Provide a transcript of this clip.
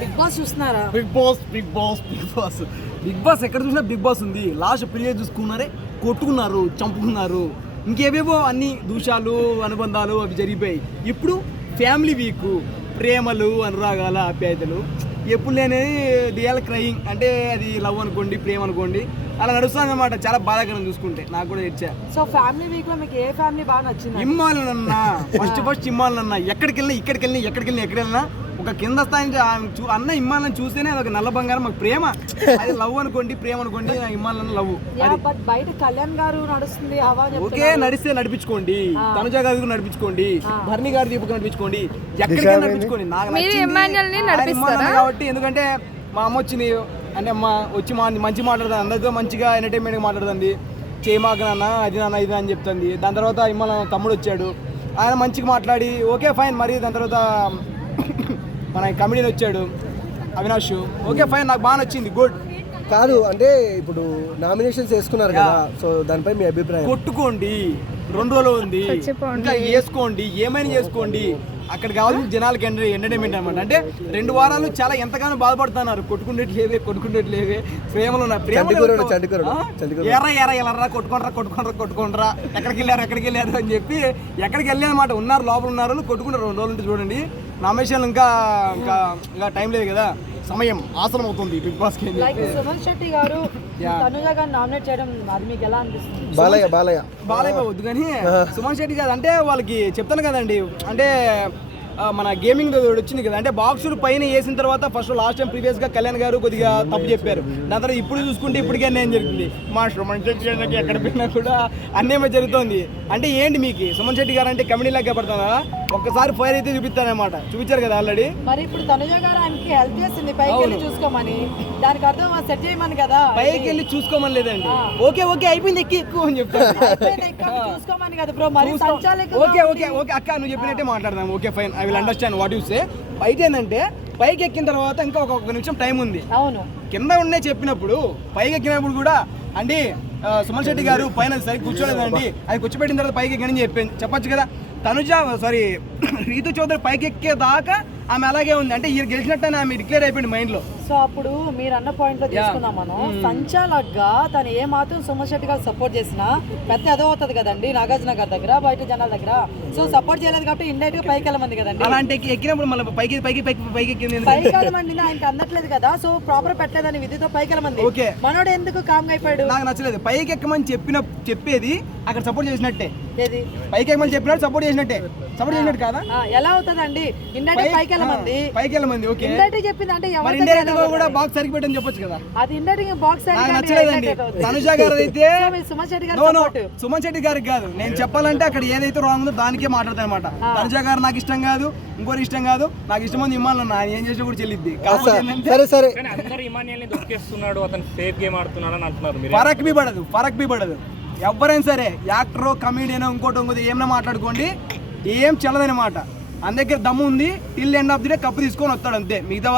Big Boss చూస్తున్నారా? Bigg Boss ఎక్కడ చూసినా బిగ్ బాస్ ఉంది. లాస్ట్ పీరియడ్ చూసుకున్నారే, కొట్టుకున్నారు, చంపుకున్నారు, ఇంకేవేవో అన్ని దూషాలు అనుబంధాలు అవి జరిగిపోయాయి. ఇప్పుడు ఫ్యామిలీ వీక్, ప్రేమలు అనురాగాల ఆప్యాయతలు ఎప్పుడు లేనిది దియాల క్రయింగ్, అంటే అది లవ్ అనుకోండి, ప్రేమ అనుకోండి, అలా నడుస్తుంది అన్నమాట. చాలా బాధాకరం చూసుకుంటే. నాకు కూడా ఇచ్చా. సో ఫ్యామిలీ వీక్ లో మీకు ఏ ఫ్యామిలీ బాగా నచ్చింది? ఇమ్మాలన్నా ఫస్ట్ ఇమ్మాలన్నా ఎక్కడికి వెళ్ళినా ఒక కింద స్థాయి అన్న ఇమ్మాలని చూస్తేనే అదొక నల్ల బంగారం. మాకు ప్రేమ, అది లవ్ అనుకోండి, ప్రేమ అనుకోండి, ఇమ్మాలన్న లవ్. బయట కళ్యాణ్ గారు నడుస్తుంది, ఓకే నడిస్తే నడిపించుకోండి, తనుజ గారి నడిపించుకోండి, భరణి గారి దీపకు నడిపించుకోండి, ఎక్కడికైనా నడిపించుకోండి. నాకు కాబట్టి ఎందుకంటే మా అమ్మ వచ్చింది అంటే అమ్మ వచ్చి మంచి మాట్లాడుతుంది, అందరితో మంచిగా ఎంటర్టైన్మెంట్గా మాట్లాడుతుంది. చేయమాక నాన్న, అది నాన్న, ఇది అని చెప్తుంది. దాని తర్వాత ఇమ్మాల తమ్ముడు వచ్చాడు, ఆయన మంచిగా మాట్లాడి ఓకే ఫైన్. మరి దాని తర్వాత మన కమెడియన్ వచ్చాడు అవినాష్, ఓకే ఫైన్, నాకు బాగా నచ్చింది, గుడ్. కాదు అంటే ఇప్పుడు నామినేషన్స్ వేసుకున్నారు కదా, సో దానిపై మీ అభిప్రాయం? కొట్టుకోండి, 2 రోజులు ఉంది, ఇంకా వేసుకోండి, ఏమైనా చేసుకోండి. అక్కడ కావాల్సిన జనాలకి ఎంటర్టైన్మెంట్ అనమాట. అంటే 2 వారాలు చాలా ఎంతగానో బాధపడుతున్నారు. కొట్టుకుండేట్లేవే ప్రేమలు ఎర్రా కొట్టుకుంటారా ఎక్కడికి వెళ్ళారు అని చెప్పి ఎక్కడికి వెళ్ళారన్నమాట. ఉన్నారు, లోపల ఉన్నారు, కొట్టుకుంటారు 2 రోజులు. చూడండి నామినేషన్ ఇంకా టైం లేదు కదా, సమయం ఆసనం అవుతుంది బిగ్ బాస్ కి. సుమన్ శెట్టి గారు తనుజ గారిని నామినేట్ చేయడం అది మీకు ఎలా అనిపిస్తుంది? బాలయ్య వద్దు కానీ సుమన్ శెట్టి గారు అంటే వాళ్ళకి చెప్తాను కదండి, అంటే మన గేమింగ్ వచ్చింది కదా, అంటే బాక్సులు పైన వేసిన తర్వాత ఫస్ట్ లాస్ట్ టైం ప్రీవియస్ గా కళ్యాణ్ గారు కొద్దిగా తప్పు చెప్పారు. దాని తర్వాత ఇప్పుడు చూసుకుంటే ఇప్పటికే అన్యాయం జరుగుతుంది. మా సుమన్ శెట్టి గారికి ఎక్కడ పోయినా కూడా అన్యాయం జరుగుతుంది. అంటే ఏంటి మీకు సుమన్ శెట్టి గారు అంటే కమెడీ లాగా పడుతుందా? ఒక్కసారి ఫైర్ అయితే చూపిస్తానమాట, చూపించారు కదా ఆల్రెడీ. మరి ఇప్పుడు తనుజ గారు ఆయనకి హెల్ప్ చేసింది పైకి వెళ్ళి చూసుకోమని, దానికి అర్థం సెట్ చేయమని కదా. పైకి వెళ్ళి చూసుకోమని లేదండి, ఓకే అయిపోయింది ఎక్కువ అని చెప్తాను. చూసుకోమని కదా బ్రో. మరి ఓకే అక్క నువ్వు చెప్పినట్టే మాట్లాడదాం, okay fine, I will understand what you say. బయట ఏంటంటే పైకి ఎక్కిన తర్వాత ఇంకా ఒక నిమిషం టైం ఉంది. అవును, కింద ఉండే చెప్పినప్పుడు పైకి ఎక్కినప్పుడు కూడా అండి సుమన్ శెట్టి గారు పైన సరిగ్గా కూర్చోలేదండి, అది కూర్చోబెట్టిన తర్వాత పైకి ఎక్కని చెప్పచ్చు కదా. తనుజ రీతు చౌదరి పైకి ఎక్కేదాకా ఆమె అలాగే ఉంది, అంటే ఈ గెలిచినట్టు ఆమె డిక్లేర్ అయిపోయింది మైండ్ లో. సో అప్పుడు మీరు అన్న పాయింట్ లో తీసుకుందాం మనం, సంచాలక్గా తను ఏ మాత్రం సుమన్ శెట్టి గారు సపోర్ట్ చేసినా పెద్ద ఏదో అవుతుంది కదండి నాగార్జున గారి దగ్గర, బయట జనాల దగ్గర. సో సపోర్ట్ చేయలేదు కాబట్టి ఇండైరెక్ట్ గా పైకి వెళ్ళమంది కదండి. అలాంటి ఎక్కినప్పుడు మళ్ళీ పైకి వెళ్ళమంది ఆయనకి అందట్లేదు కదా, సో ప్రాపర్ పెట్టలేదని విధితో పైకి వెళ్ళమంది. ఓకే, మనోడు ఎందుకు కామ్ అయిపోయాడు? నాకు నచ్చలేదు. పైకి ఎక్కమని చెప్పేది అక్కడ సపోర్ట్ చేసినట్టే, ఏది పైకి ఎక్కమని చెప్పినట్టు సపోర్ట్ చేసినట్టు కాదా? ఎలా అవుతుందండి? ఇండైరెక్ట్ పైకి వెళ్ళమంది. ఓకే, ఇండైరెక్ట్ చెప్పింది అంటే కూడా బాక్స్ సరిగ్గా పెట్టని చెప్పొచ్చు కదా. అది ఇండైరెక్ట్ బాక్స్ నచ్చలేదండి. తనుజ గారు అయితే సుమన్ శెట్టి గారికి కాదు, నేను చెప్పాలంటే అక్కడ ఏదైతే రాంగ్ ఉందో దానికే మాట్లాడతాను అనమాట. తనుజ గారు నాకు ఇష్టం కాదు, ఇంకోటి ఇష్టం కాదు, నాకు ఇష్టం ఉంది ఇమ్మాలన్న, ఏం చేసినా కూడా చెల్లిద్ది. ఫరక్ బి పడదు. ఎవరైనా సరే యాక్టరో కమీడియనో ఇంకోటి ఏమైనా మాట్లాడుకోండి, ఏం చెల్లదనమాట. అందరి దగ్గర దమ్ము ఉంది, till end of the day cup తీసుకొని వస్తాడు అంతే. మిగతా